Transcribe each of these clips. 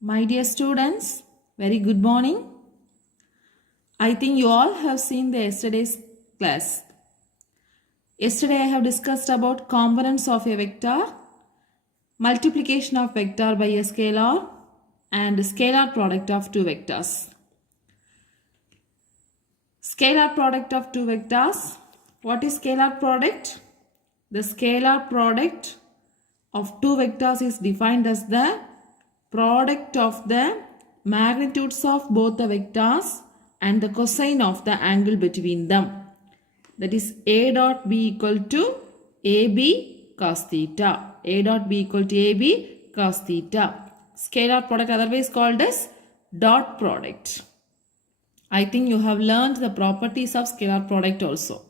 My dear students, very good morning. I think you all have seen the yesterday's class. Yesterday I have discussed about components of a vector, multiplication of vector by a scalar and scalar product of two vectors. Scalar product of two vectors. What is scalar product? The scalar product of two vectors is defined as the product of the magnitudes of both the vectors and the cosine of the angle between them. That is A dot B equal to AB cos theta. A dot B equal to AB cos theta. Scalar product otherwise called as dot product. I think you have learned the properties of scalar product also.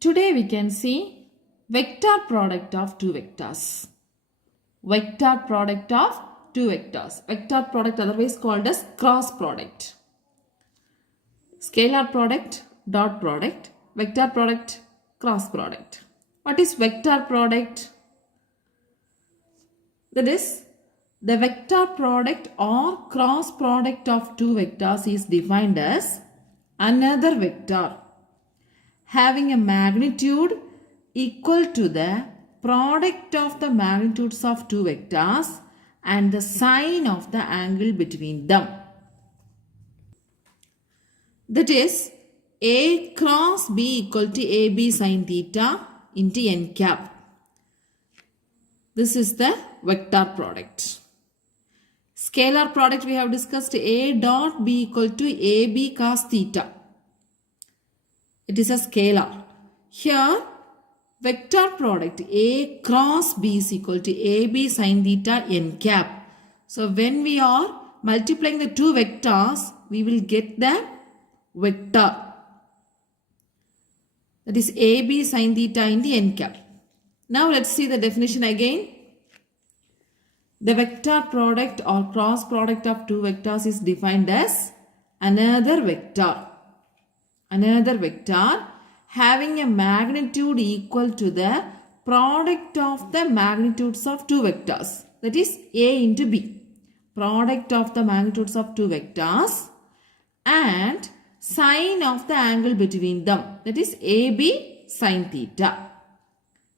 Today we can see vector product of two vectors. Vector product of two vectors. Vector product otherwise called as cross product. Scalar product, dot product, vector product, cross product. What is vector product? That is, the vector product or cross product of two vectors is defined as another vector having a magnitude equal to the product of the magnitudes of two vectors and the sine of the angle between them. That is, A cross B equal to AB sine theta into n cap. This is the vector product. Scalar product we have discussed A dot B equal to AB cos theta. It is a scalar. Here, vector product A cross B is equal to AB sine theta n cap. So, when we are multiplying the two vectors, we will get the vector. That is AB sine theta in the n cap. Now, let's see the definition again. The vector product or cross product of two vectors is defined as another vector. Another vector having a magnitude equal to the product of the magnitudes of two vectors. That is A into B. Product of the magnitudes of two vectors and sine of the angle between them. That is AB sine theta.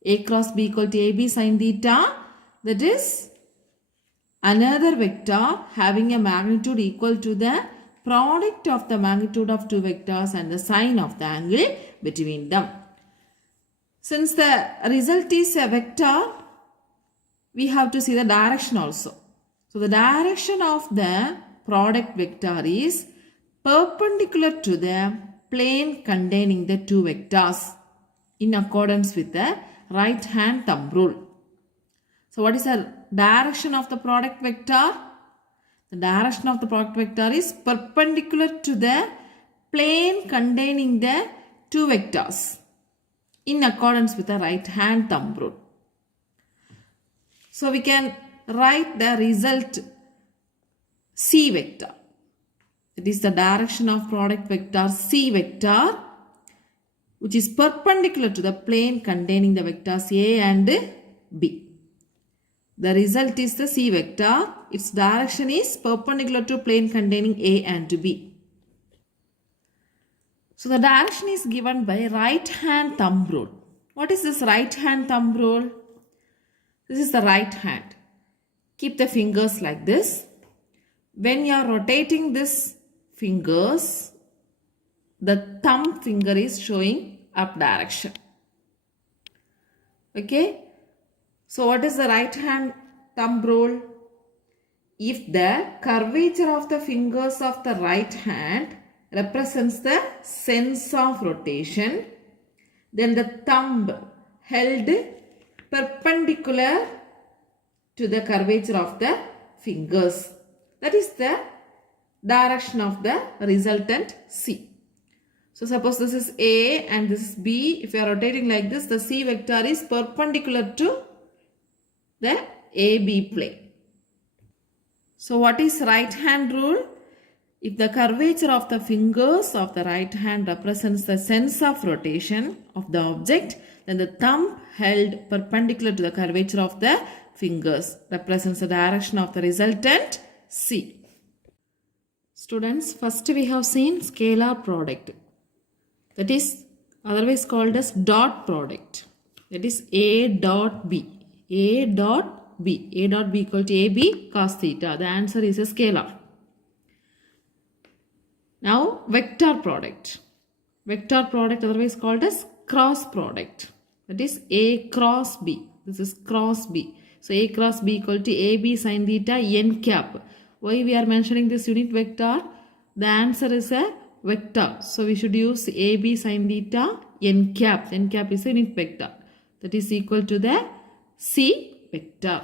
A cross B equal to AB sine theta. That is another vector having a magnitude equal to the product of the magnitude of two vectors and the sine of the angle between them. Since the result is a vector, we have to see the direction also. So, the direction of the product vector is perpendicular to the plane containing the two vectors in accordance with the right hand thumb rule. So, what is the direction of the product vector? The direction of the product vector is perpendicular to the plane containing the two vectors in accordance with the right hand thumb rule. So, we can write the result C vector. It is the direction of product vector C vector which is perpendicular to the plane containing the vectors A and B. The result is the C vector. Its direction is perpendicular to plane containing A and B. So, the direction is given by right hand thumb rule. What is this right hand thumb rule? This is the right hand. Keep the fingers like this. When you are rotating this fingers, the thumb finger is showing up direction. Okay. So, what is the right hand thumb rule? If the curvature of the fingers of the right hand represents the sense of rotation, then the thumb held perpendicular to the curvature of the fingers. That is the direction of the resultant C. So, suppose this is A and this is B. If you are rotating like this, the C vector is perpendicular to the AB plane. So, what is right hand rule? If the curvature of the fingers of the right hand represents the sense of rotation of the object, then the thumb held perpendicular to the curvature of the fingers represents the direction of the resultant C. Students, first we have seen scalar product, that is otherwise called as dot product, that is A dot B. A dot B. A dot B equal to AB cos theta. The answer is a scalar. Now vector product. Vector product otherwise called as cross product, that is A cross B. This is cross B. So A cross B equal to AB sin theta n cap. Why we are mentioning this unit vector? The answer is a vector. So we should use AB sin theta n cap. N cap is a unit vector. That is equal to the C vector.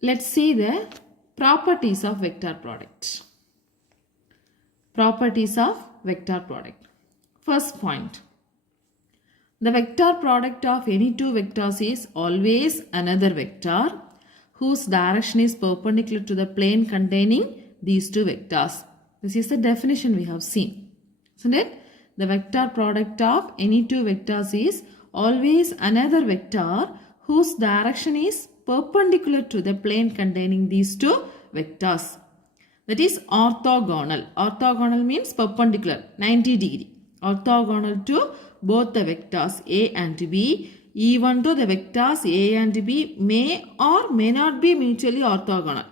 Let's see the properties of vector product. Properties of vector product. First point. The vector product of any two vectors is always another vector whose direction is perpendicular to the plane containing these two vectors. This is the definition we have seen. Isn't it? The vector product of any two vectors is always another vector whose direction is perpendicular to the plane containing these two vectors. That is orthogonal. Orthogonal means perpendicular, 90 degree. Orthogonal to both the vectors A and B, even though the vectors A and B may or may not be mutually orthogonal.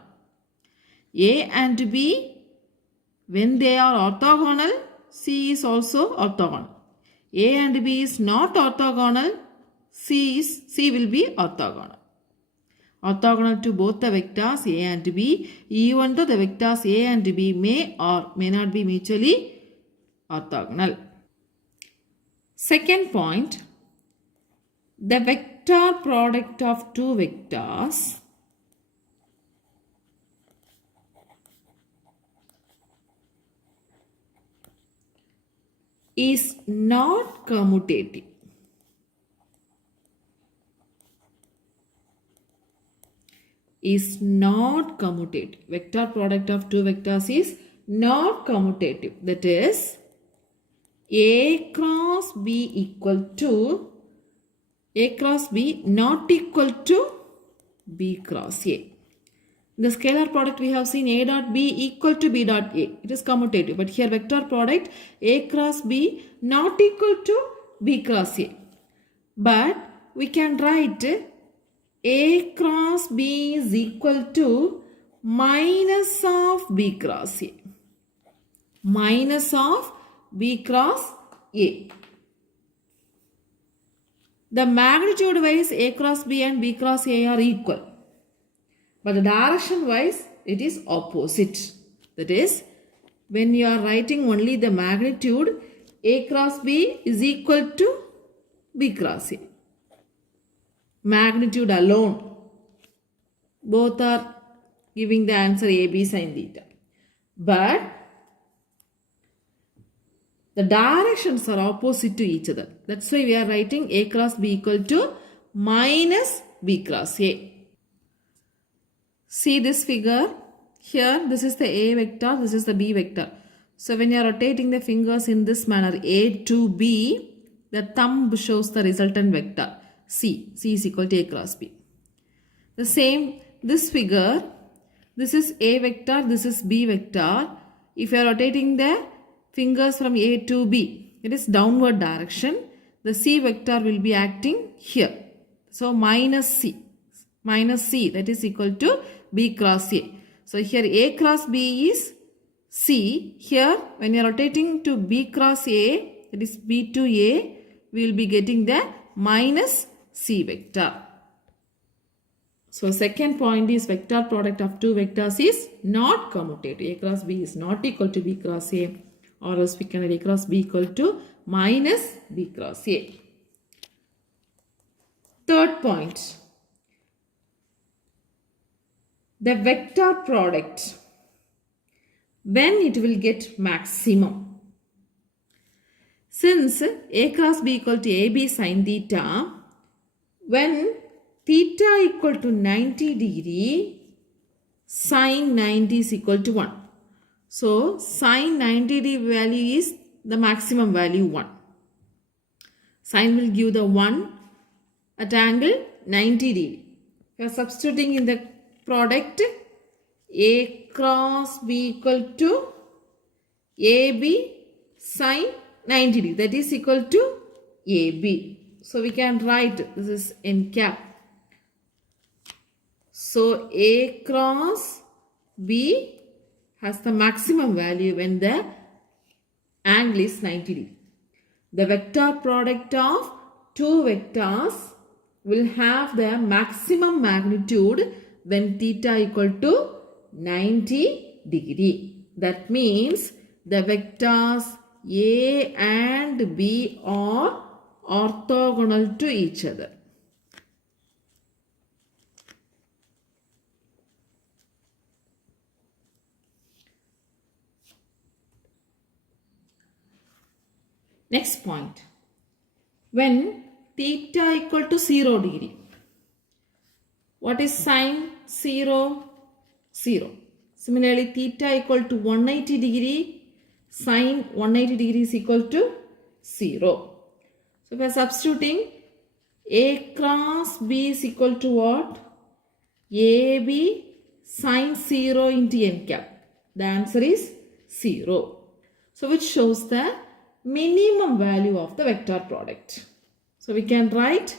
A and B, when they are orthogonal, C is also orthogonal. A and B is not orthogonal, C will be orthogonal. Orthogonal to both the vectors A and B, even though the vectors A and B may or may not be mutually orthogonal. Second point, the vector product of two vectors is not commutative. Is not commutative. Vector product of two vectors is not commutative. That is, A cross B equal to A cross B not equal to B cross A. In the scalar product we have seen A dot B equal to B dot A. It is commutative. But here vector product A cross B not equal to B cross A. But we can write A cross B is equal to minus of B cross A. Minus of B cross A. The magnitude wise A cross B and B cross A are equal. But the direction wise it is opposite. That is, when you are writing only the magnitude, A cross B is equal to B cross A. Magnitude alone. Both are giving the answer AB sin theta. But the directions are opposite to each other. That's why we are writing A cross B equal to minus B cross A. See this figure. Here, this is the A vector, this is the B vector. So when you are rotating the fingers in this manner, A to B, the thumb shows the resultant vector, C. C is equal to A cross B. The same, this figure, this is A vector, this is B vector. If you are rotating the fingers from A to B, it is downward direction. The C vector will be acting here. So minus C. Minus C, that is equal to B cross A. So here A cross B is C. Here when you are rotating to B cross A, that is B to A, we will be getting the minus C vector. So second point is vector product of two vectors is not commutative. A cross B is not equal to B cross A, or else we can write A cross B equal to minus B cross A. Third point. The vector product, when it will get maximum. Since A cross B equal to AB sin theta, when theta equal to 90 degree, sine 90 is equal to 1. So sine 90 value is the maximum value 1. Sine will give the 1 at angle 90 degree. We are substituting in the product A cross B equal to AB sine 90 degree. That is equal to AB. So we can write this is n cap. So A cross B has the maximum value when the angle is 90 degree. The vector product of two vectors will have the maximum magnitude when theta equal to 90 degree. That means the vectors A and B are orthogonal to each other. Next point. When theta equal to 0 degree, what is sine 0? 0. Similarly, theta equal to 180 degree, sine 180 degree is equal to 0. So we are substituting A cross B is equal to what? AB sine 0 into n cap. The answer is 0. So which shows the minimum value of the vector product. So we can write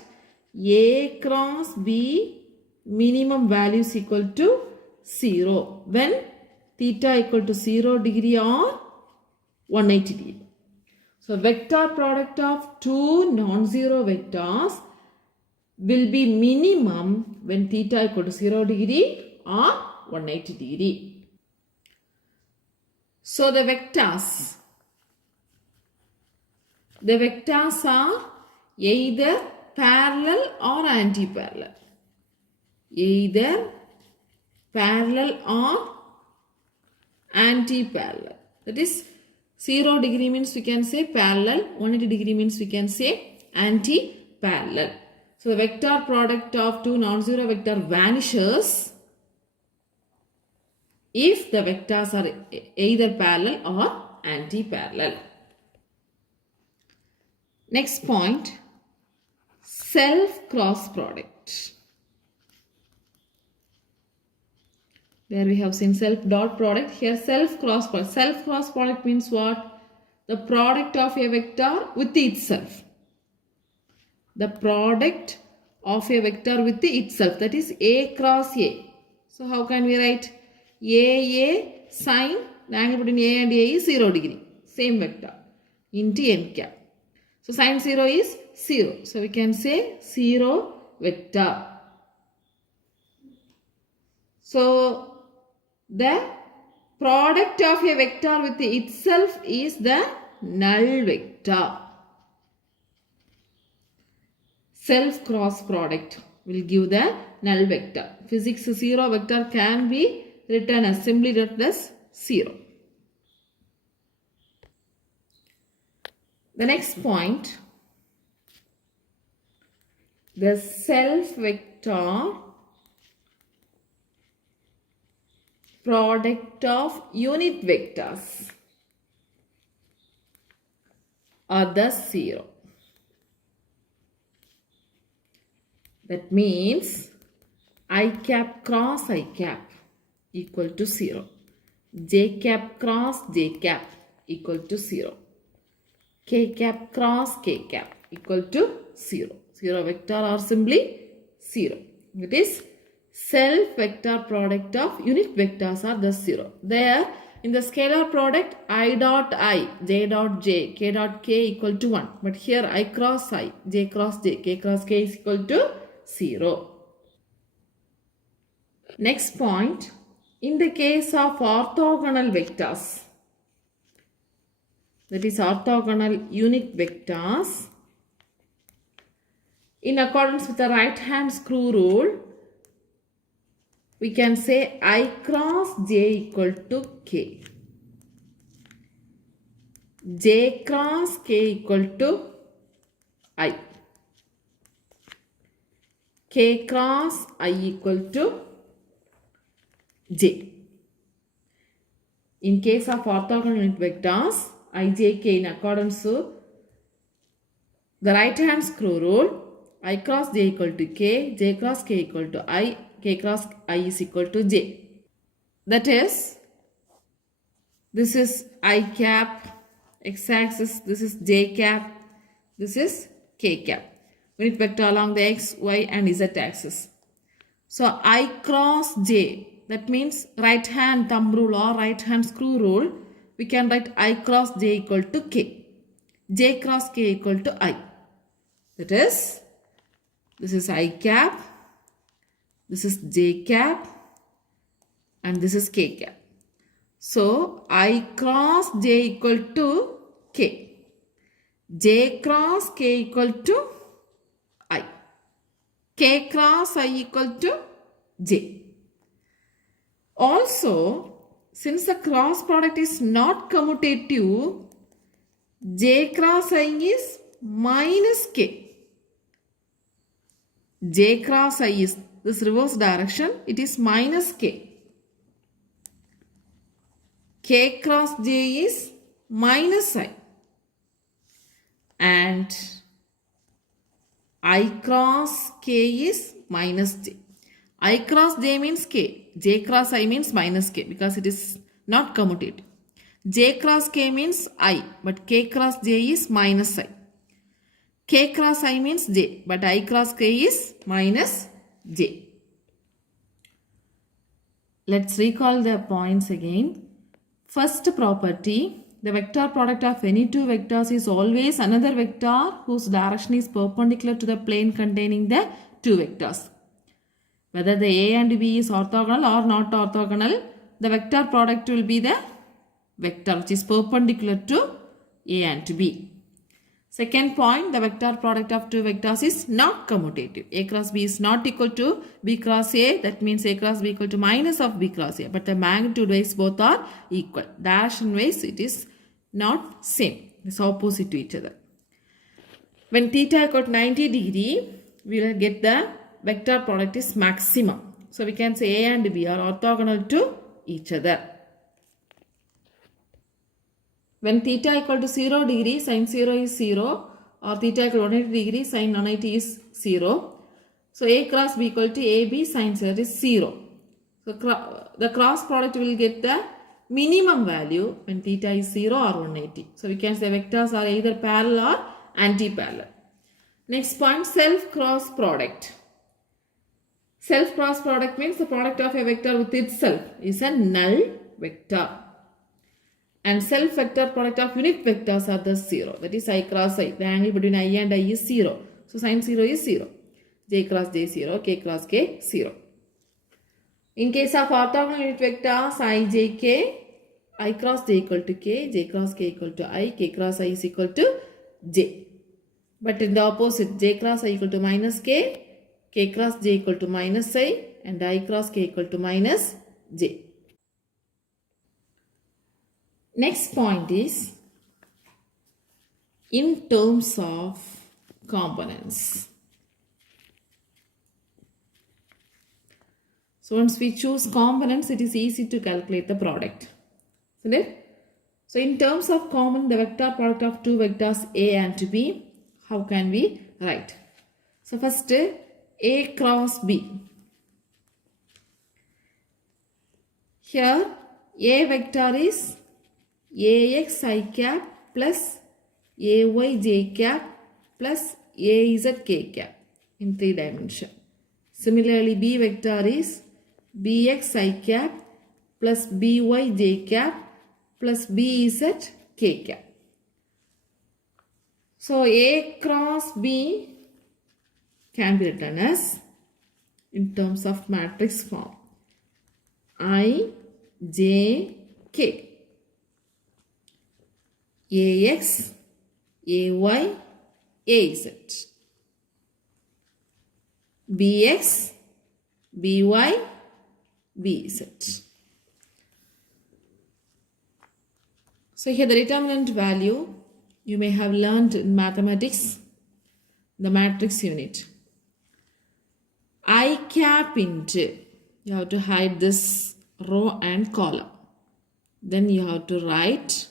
A cross B minimum value is equal to 0 when theta equal to 0 degree or 180 degree. So vector product of two non-zero vectors will be minimum when theta equal to 0 degree or 180 degree. So the vectors are either parallel or anti-parallel. Either parallel or anti-parallel. That is 0 degree means we can say parallel, 180 degree means we can say anti-parallel. So the vector product of two non-zero vector vanishes if the vectors are either parallel or anti-parallel. Next point, self-cross product. There we have seen self dot product. Here self-cross product. Self-cross product means what? The product of a vector with itself. The product of a vector with itself. That is A cross A. So how can we write? A sine, the angle between A and A is 0 degree. Same vector. Into n cap. So sine 0 is 0. So we can say 0 vector. So the product of a vector with itself is the null vector. Self-cross product will give the null vector. Physics 0 vector can be written as simply written as 0. The next point, the self vector product of unit vectors are thus 0. That means I cap cross I cap equal to 0. J cap cross J cap equal to 0. K cap cross K cap equal to 0. 0 vector are simply 0. It is self vector product of unit vectors are thus 0. There in the scalar product I dot I, J dot J, K dot K equal to 1. But here I cross I, J cross J, K cross K is equal to 0. Next point, in the case of orthogonal vectors, that is orthogonal unit vectors, in accordance with the right hand screw rule, we can say I cross J equal to K. J cross K equal to I. K cross I equal to j. In case of orthogonal unit vectors, ijk in accordance to the right hand screw rule, I cross j equal to k, j cross k equal to I, k cross I is equal to j. That is, this is I cap, x axis, this is j cap, this is k cap. Unit vector along the x, y and z axis. So I cross j, that means right hand thumb rule or right hand screw rule, we can write I cross j equal to k, j cross k equal to I. That is, this is I cap, this is j cap and this is k cap. So I cross j equal to k, j cross k equal to I, k cross I equal to j. Also, since the cross product is not commutative, j cross I is minus k. J cross I is this reverse direction, it is minus k. K cross j is minus I. And I cross k is minus j. I cross j means k. J cross I means minus k because it is not commutative. J cross k means I, but k cross j is minus I. K cross I means j, but I cross k is minus j. Let's recall the points again. First property, the vector product of any two vectors is always another vector whose direction is perpendicular to the plane containing the two vectors. Whether the A and B is orthogonal or not orthogonal, the vector product will be the vector which is perpendicular to A and B. Second point, the vector product of two vectors is not commutative. A cross B is not equal to B cross A. That means A cross B equal to minus of B cross A. But the magnitude wise both are equal. Direction wise it is not same. It is opposite to each other. When theta equal to 90 degree, we will get the vector product is maximum. So we can say A and B are orthogonal to each other. When theta equal to 0 degree, sin 0 is 0, or theta equal to 180 degree, sin 180 is 0. So A cross B equal to AB, sin 0 is 0. So the cross product will get the minimum value when theta is 0 or 180. So we can say vectors are either parallel or anti-parallel. Next point, self-cross product. Self-cross product means the product of a vector with itself is a null vector. And self-vector product of unit vectors are the 0. That is I cross I. The angle between I and I is 0. So sin 0 is 0. J cross j 0. K cross k 0. In case of orthogonal unit vectors I, j, k, I cross j equal to k, j cross k equal to I, k cross I is equal to j. But in the opposite, j cross I equal to minus k cross j equal to minus I, and I cross k equal to minus j. Next point is in terms of components. So once we choose components, it is easy to calculate the product. Isn't it? So in terms of common, the vector product of two vectors A and B, how can we write? So first A cross B. Here A vector is AX I cap plus AY j cap plus AZ k cap in 3 dimensions. Similarly, B vector is BX I cap plus BY j cap plus BZ k cap. So A cross B can be written as in terms of matrix form I, J, K. AX, AY, AZ. BX, BY, BZ. So here the determinant value you may have learned in mathematics, the matrix unit. I cap into, you have to hide this row and column. Then you have to write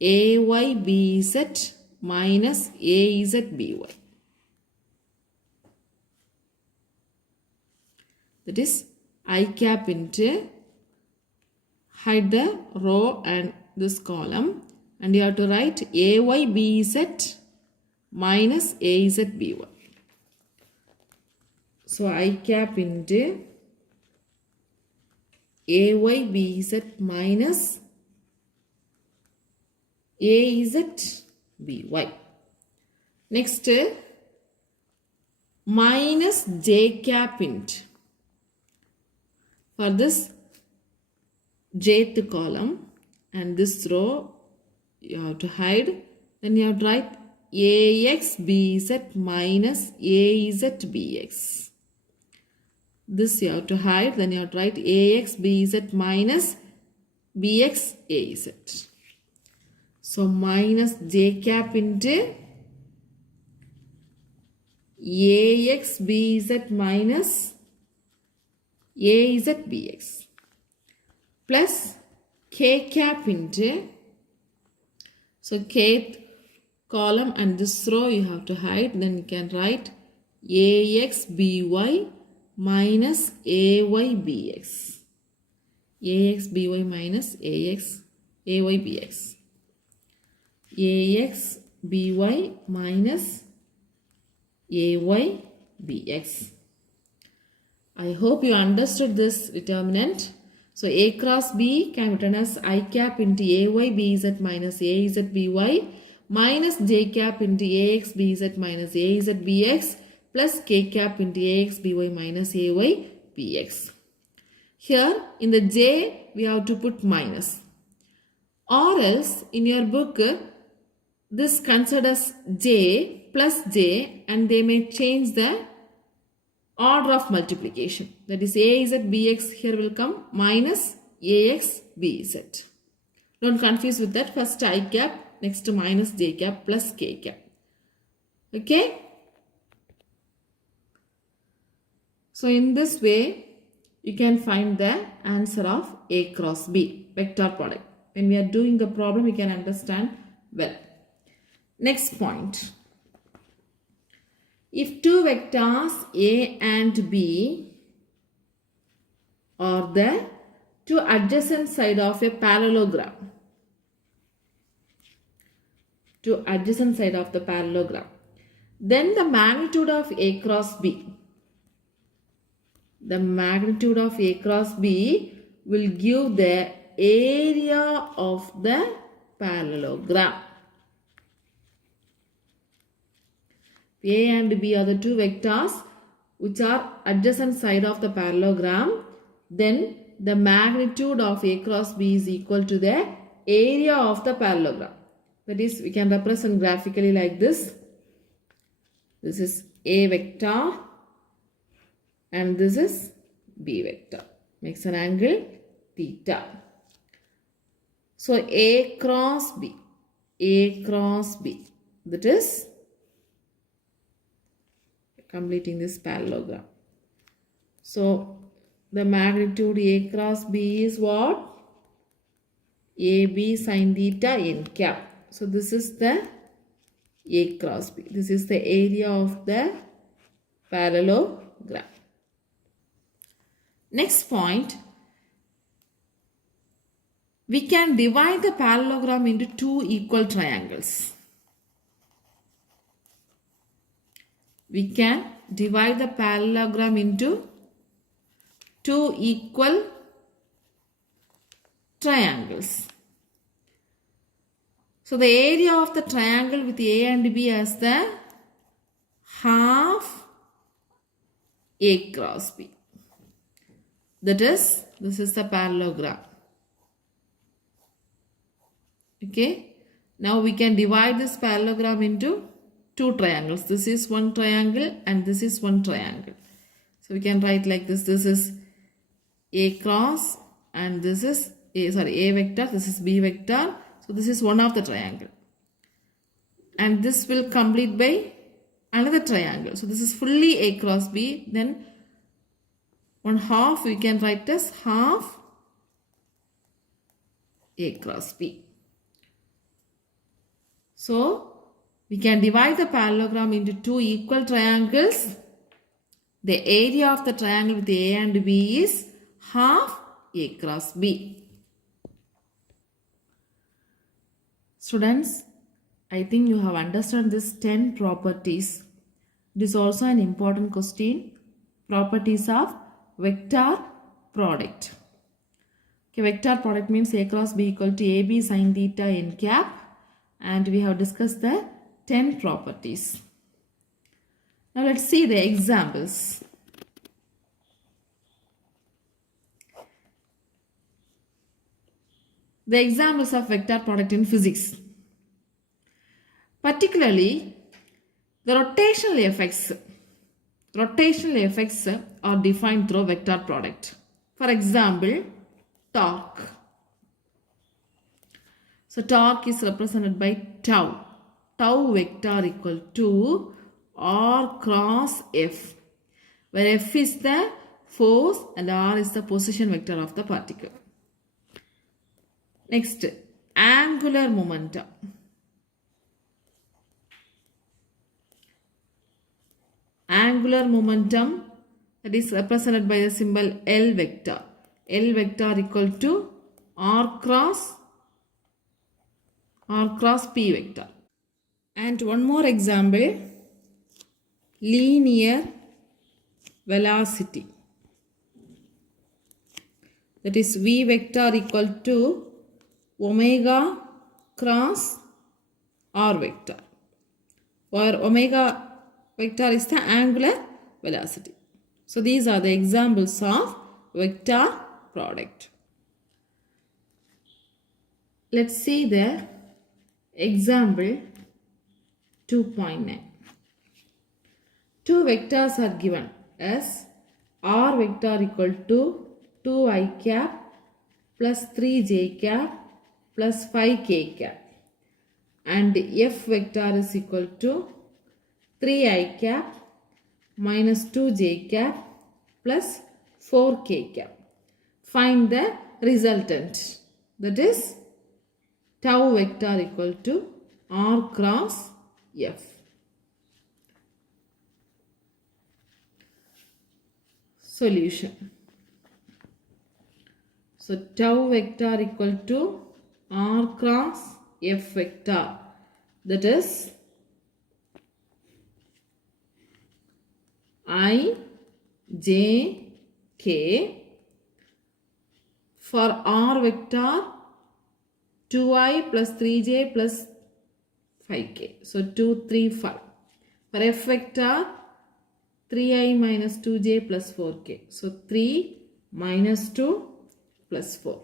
AYBZ minus AZBY. That is I cap into hide the row and this column, and you have to write AYBZ minus AZBY. So I cap into AYBZ minus AZBY. Next, minus J cap int. For this jth column and this row you have to hide. Then you have to write AXBZ minus AZBX. This you have to hide. Then you have to write AXBZ minus BXAZ. So minus J cap into AXBZ minus AZBX plus K cap into, so kth column and this row you have to hide. Then you can write AXBY minus AYBX. AXBY minus AYBX. AXBY minus AYBX. I hope you understood this determinant. So A cross B can be written as I cap into AYBZ minus AZBY minus J cap into AXBZ minus AZBX plus K cap into AXBY minus AYBX. Here in the J we have to put minus, or else in your book this considers J plus J and they may change the order of multiplication. That is AZBX here will come minus AXBZ. Don't confuse with that. First I cap, next minus J cap plus K cap. Okay. So in this way you can find the answer of A cross B vector product. When we are doing the problem we can understand well. Next point. If two vectors A and B are the two adjacent sides of a parallelogram, then the magnitude of A cross B, will give the area of the parallelogram. A and B are the two vectors which are adjacent side of the parallelogram. Then the magnitude of A cross B is equal to the area of the parallelogram. That is, we can represent graphically like this. This is A vector and this is B vector. Makes an angle theta. So A cross B, that is completing this parallelogram. So the magnitude A cross B is what? AB sin theta n cap. So this is the A cross B. This is the area of the parallelogram. Next point. We can divide the parallelogram into two equal triangles. We can divide the parallelogram into two equal triangles. So the area of the triangle with A and B as the half A cross B. That is, this is the parallelogram. Okay. Now we can divide this parallelogram into two triangles. This is one triangle and this is one triangle. So we can write like this. This is A cross and this is A vector. This is B vector. So this is one of the triangle. And this will complete by another triangle. So this is fully A cross B. Then 1 half we can write as half A cross B. So we can divide the parallelogram into two equal triangles. The area of the triangle with A and B is half A cross B. Students, I think you have understood this 10 properties. It is also an important question. Properties of vector product. Okay, vector product means A cross B equal to AB sin theta n cap. And we have discussed the 10 properties. Now let's see the examples. The examples of vector product in physics. Particularly, the rotational effects are defined through vector product. For example, torque. So torque is represented by tau. Tau vector equal to R cross F, where F is the force and R is the position vector of the particle. Next, angular momentum. Angular momentum, that is represented by the symbol L vector. L vector equal to R cross P vector. And one more example, linear velocity. That is V vector equal to omega cross R vector, where omega vector is the angular velocity. So these are the examples of vector product. Let's see the example 2.9. Two vectors are given as R vector equal to 2i cap plus 3j cap plus 5k cap, and F vector is equal to 3i cap minus 2j cap plus 4k cap. Find the resultant, that is tau vector equal to R cross F. Solution. So tau vector equal to R cross F vector, that is I, J, K. For R vector, 2i plus 3j plus 5k. So 2, 3, 5. For F vector, 3i minus 2j plus 4k. So 3 minus 2 plus 4.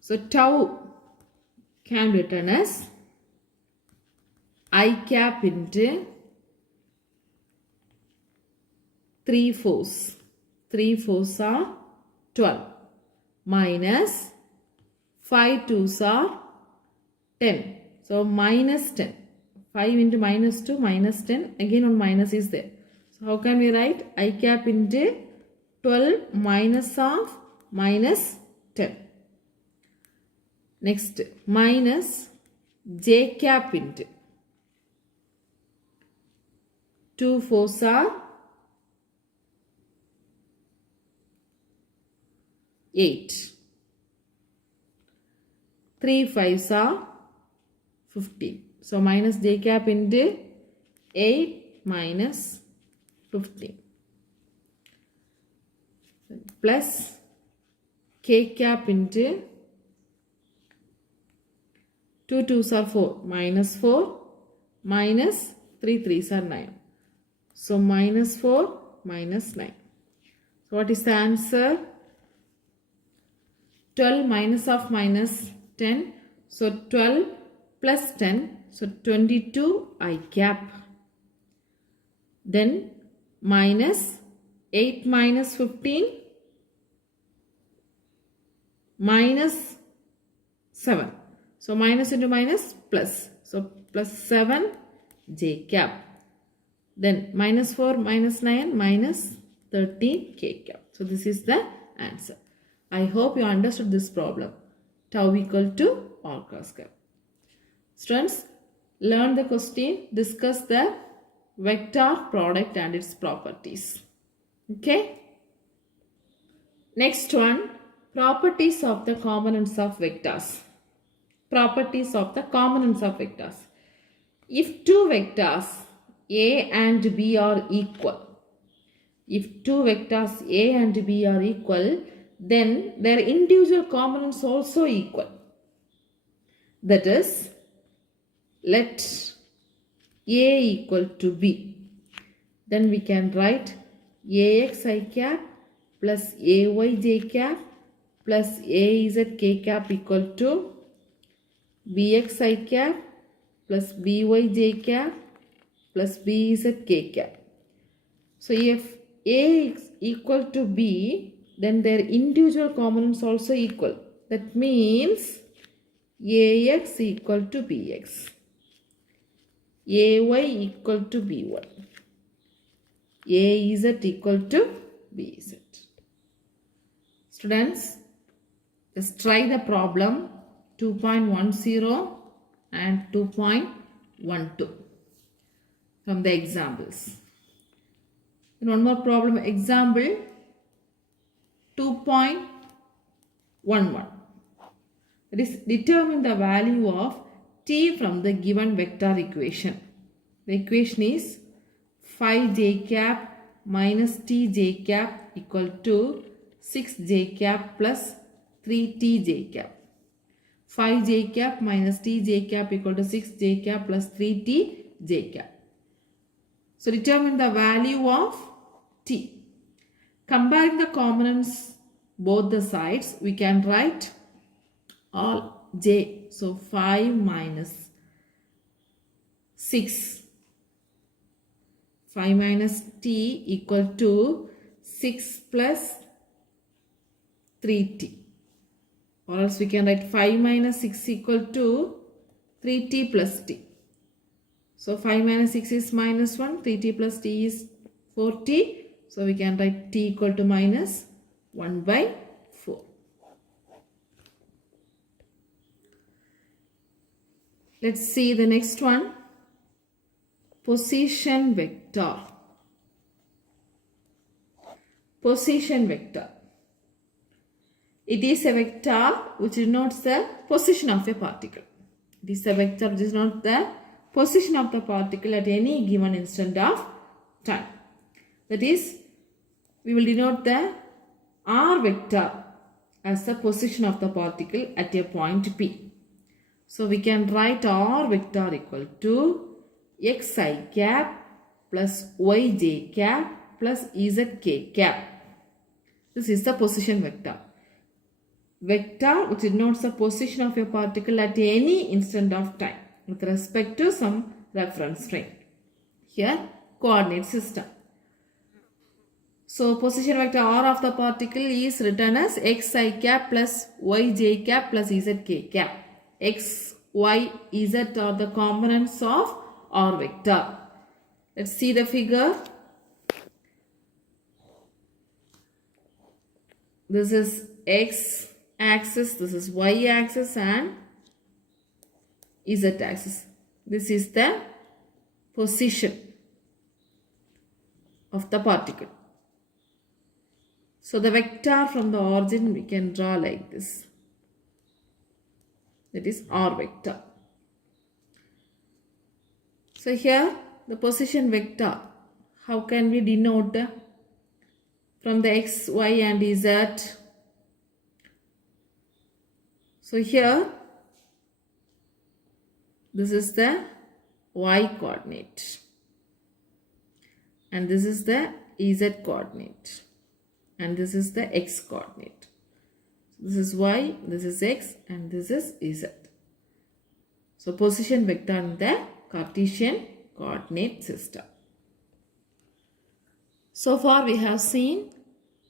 So tau can be written as I cap into 3 fours. 3 fours are 12 minus 5 twos are 10. So minus 10. 5 into minus 2 minus 10. Again one minus is there. So how can we write? I cap into 12 minus of minus 10. Next, minus j cap into 2 fours are 8. 3 fives are 15. So minus j cap into 8 minus 15 plus k cap into 2 twos are 4 minus 4 minus 3 threes are 9. So minus 4 minus 9. So what is the answer? 12 minus of minus 10. So 12 plus 10. So 22 I cap. Then minus 8 minus 15 minus 7. So minus into minus plus. So plus 7 j cap. Then minus 4 minus 9 minus 13 k cap. So this is the answer. I hope you understood this problem. Tau equal to r cross cap. Students, learn the question, discuss the vector product and its properties. Okay. Next one, properties of the components of vectors. Properties of the components of vectors. If two vectors A and B are equal, if two vectors A and B are equal, then their individual components also equal. That is, let A equal to B. Then we can write AXI cap plus AYJ cap plus AZK cap equal to BXI cap plus BYJ cap plus BZK cap. So if A is equal to B, then their individual components also equal. That means AX equal to BX, AY equal to BY, AZ equal to BZ. Students, let's try the problem 2.10 and 2.12 from the examples. And one more problem, example 2.11. It is determine the value of t from the given vector equation. The equation is 5j cap minus tj cap equal to 6j cap plus 3tj cap. 5j cap minus tj cap equal to 6j cap plus 3tj cap. So determine the value of t. Comparing the components both the sides, we can write all j. So 5 minus 6. 5 minus t equal to 6 plus 3t. Or else we can write 5 minus 6 equal to 3t plus t. So 5 minus 6 is minus 1. 3t plus t is 4t. So we can write t equal to minus 1 by 4. Let's see the next one. Position vector. Position vector. It is a vector which denotes the position of a particle. It is a vector which denotes the position of the particle at any given instant of time. That is, we will denote the r vector as the position of the particle at a point P. So we can write r vector equal to xi cap plus yj cap plus ezk cap. This is the position vector. Vector which denotes the position of a particle at any instant of time with respect to some reference frame. Here, coordinate system. So position vector r of the particle is written as xi cap plus yj cap plus ezk cap. X, y, z are the components of r vector. Let's see the figure. This is x axis, this is y axis and z axis. This is the position of the particle. So the vector from the origin we can draw like this. That is r vector. So here the position vector, how can we denote from the x, y and z? So here this is the y coordinate and this is the z coordinate and this is the x coordinate. This is y, this is x and this is z. So position vector in the Cartesian coordinate system. So far we have seen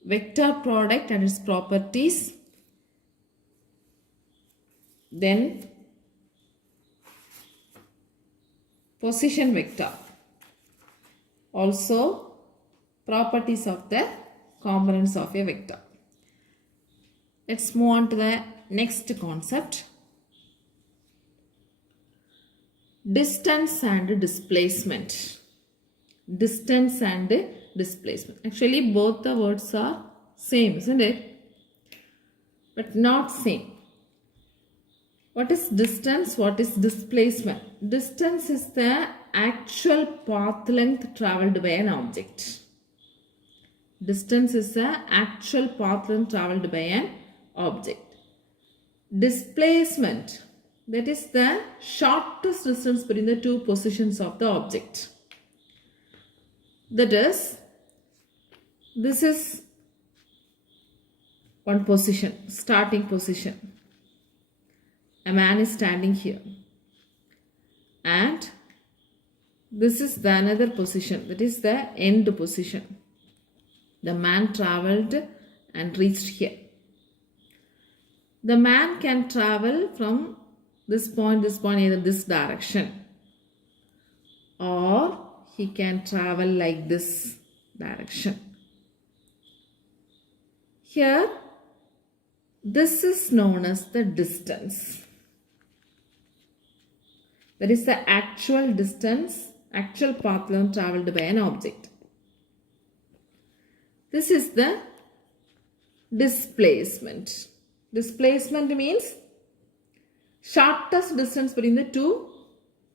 vector product and its properties. Then position vector. Also properties of the components of a vector. Let's move on to the next concept. Distance and displacement. Distance and displacement. Actually both the words are same, isn't it? But not same. What is distance? What is displacement? Distance is the actual path length traveled by an object. Distance is the actual path length traveled by an object. Displacement, that is the shortest distance between the two positions of the object. That is, this is one position, starting position. A man is standing here. And this is the another position, that is the end position. The man traveled and reached here. The man can travel from this point, either this direction, or he can travel like this direction. Here, this is known as the distance. That is the actual distance, actual path length traveled by an object. This is the displacement. Displacement means shortest distance between the two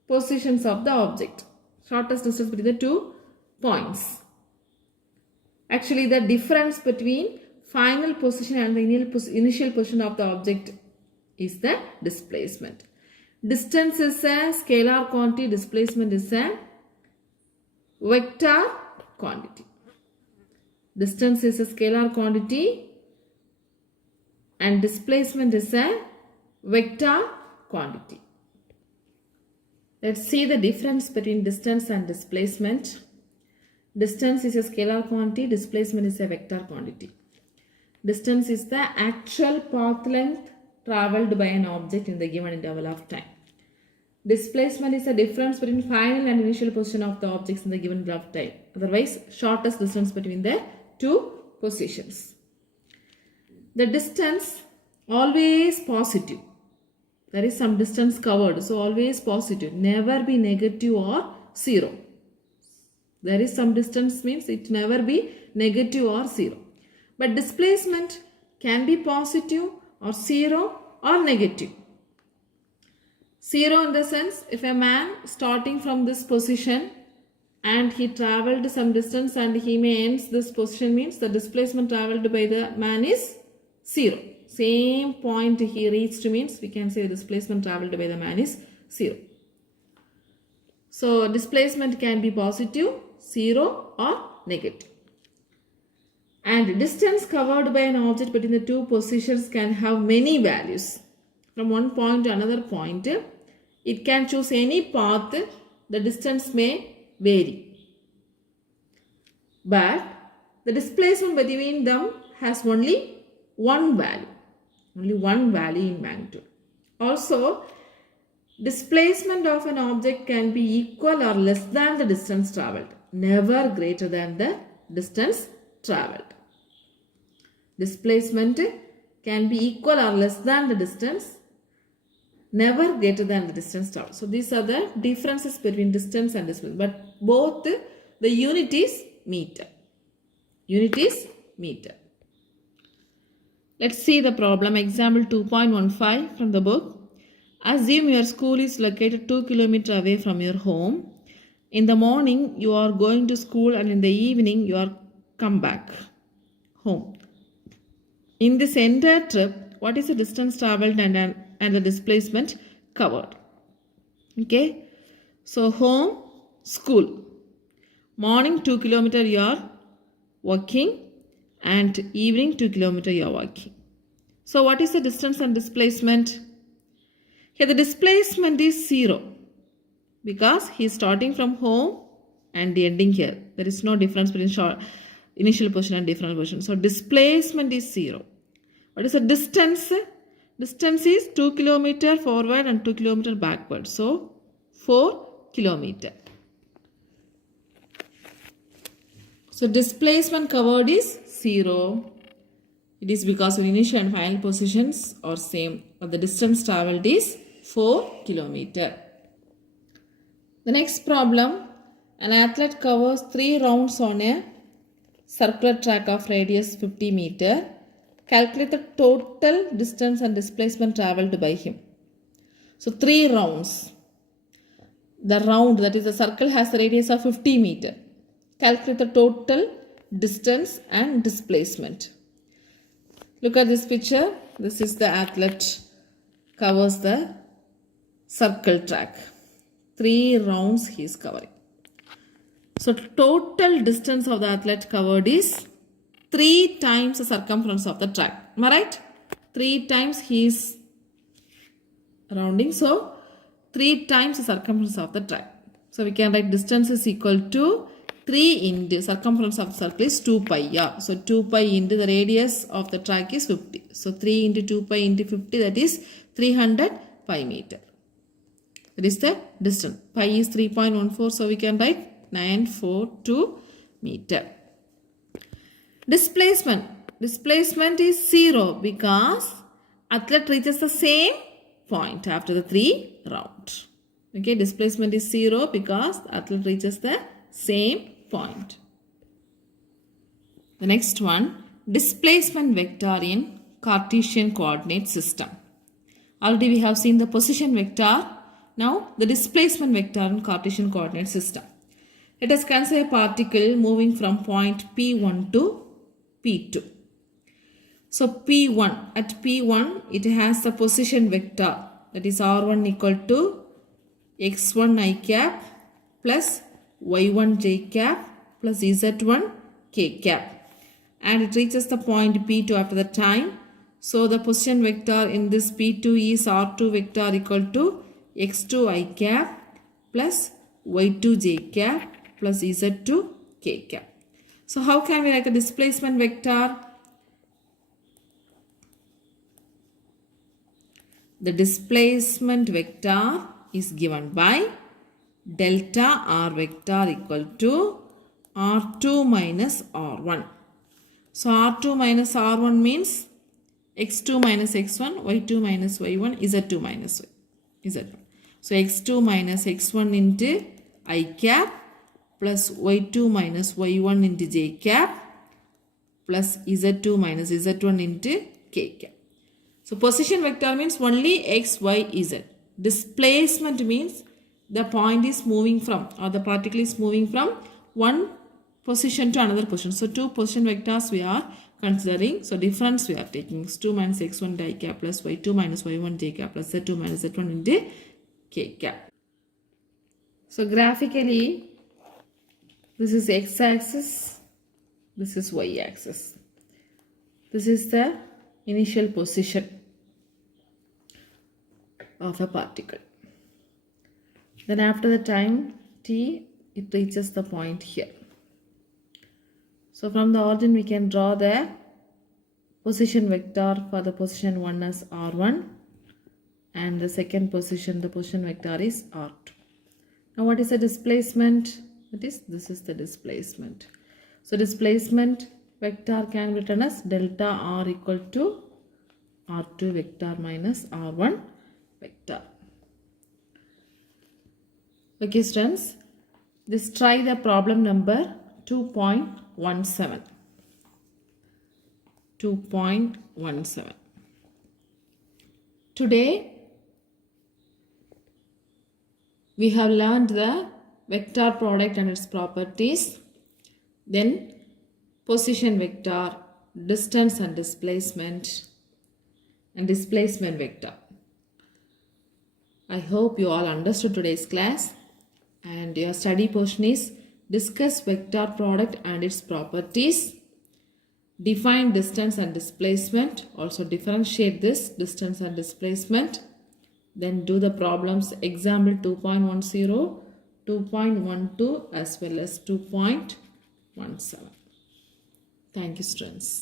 positions of the object. Shortest distance between the 2 points. Actually, the difference between final position and the initial position of the object is the displacement. Distance is a scalar quantity. Displacement is a vector quantity. Distance is a scalar quantity and displacement is a vector quantity. Let's see the difference between distance and displacement. Distance is a scalar quantity, displacement is a vector quantity. Distance is the actual path length traveled by an object in the given interval of time. Displacement is the difference between final and initial position of the objects in the given interval of time. Otherwise, shortest distance between the two positions. The distance always positive. There is some distance covered, so always positive. Never be negative or 0. There is some distance means it never be negative or 0. But displacement can be positive or 0 or negative. 0 in the sense, if a man starting from this position and he travelled some distance and he may end this position, means the displacement travelled by the man is 0. Same point he reached means we can say the displacement travelled by the man is 0. So displacement can be positive, 0 or negative. And distance covered by an object between the two positions can have many values. From one point to another point, it can choose any path, the distance may vary. But the displacement between them has only one value. Only one value in magnitude. Also, displacement of an object can be equal or less than the distance travelled. Never greater than the distance travelled. Displacement can be equal or less than the distance. Never greater than the distance travelled. So, these are the differences between distance and displacement. But both the unit is meter. Unit is meter. Let's see the problem. Example 2.15 from the book. Assume your school is located 2 km away from your home. In the morning, you are going to school and in the evening, you are come back home. In this entire trip, what is the distance travelled and the displacement covered? Okay. So, home, school. Morning 2 km you are walking and evening 2 km you are walking. So, what is the distance and displacement? Here the displacement is 0 because he is starting from home and ending here. There is no difference between initial position and different position. So, displacement is 0. What is the distance? Distance is 2 km forward and 2 km backward. So, 4 km. So displacement covered is 0. It is because the initial and final positions are same, but the distance traveled is 4 km. The next problem, an athlete covers 3 rounds on a circular track of radius 50 meter. Calculate the total distance and displacement traveled by him. So 3 rounds. The round, that is the circle, has a radius of 50 meter. Calculate the total distance and displacement. Look at this picture. This is the athlete covers the circle track. 3 rounds he is covering. So total distance of the athlete covered is 3 times the circumference of the track. Am I right? 3 times he is rounding. So 3 times the circumference of the track. So we can write distance is equal to 3 into circumference of the circle is 2 pi. Yeah. So 2 pi into the radius of the track is 50. So 3 into 2 pi into 50, that is 300 pi meter. That is the distance. Pi is 3.14. So we can write 942 meter. Displacement. Displacement is 0 because athlete reaches the same point after the 3 rounds. Okay, displacement is 0 because the athlete reaches the same point. The next one, displacement vector in Cartesian coordinate system. Already we have seen the position vector. Now the displacement vector in Cartesian coordinate system. Let us consider a particle moving from point P1 to P2. So P1, at P1 it has the position vector, that is R1 equal to x1 I cap plus y1 j cap plus z1 k cap, and it reaches the point P2 after the time. So the position vector in this P2 is R2 vector equal to x2 I cap plus y2 j cap plus z2 k cap. So how can we write the displacement vector? The displacement vector is given by delta r vector equal to r2 minus r1. So r2 minus r1 means x2 minus x1, y2 minus y1, z2 minus z1. So x2 minus x1 into I cap plus y2 minus y1 into j cap plus z2 minus z1 into k cap. So position vector means only x, y, z. Displacement means the point is moving from, or the particle is moving from one position to another position. So 2 position vectors we are considering. So difference we are taking x2 minus x1 j cap plus y2 minus y1 j cap plus z2 minus z1 into k cap. So graphically, this is x-axis, this is y-axis. This is the initial position of a particle. Then after the time t, it reaches the point here. So from the origin we can draw the position vector for the position 1 as r1, and the second position, the position vector is r2. Now what is the displacement? This is the displacement. So displacement vector can be written as delta r equal to r2 vector minus r1 vector. Okay students, let's try the problem number 2.17. 2.17. Today we have learned the vector product and its properties, then position vector, distance and displacement vector. I hope you all understood today's class, and your study portion is discuss vector product and its properties, define distance and displacement, also differentiate this distance and displacement, then do the problems example 2.10, 2.12 as well as 2.17. Thank you students.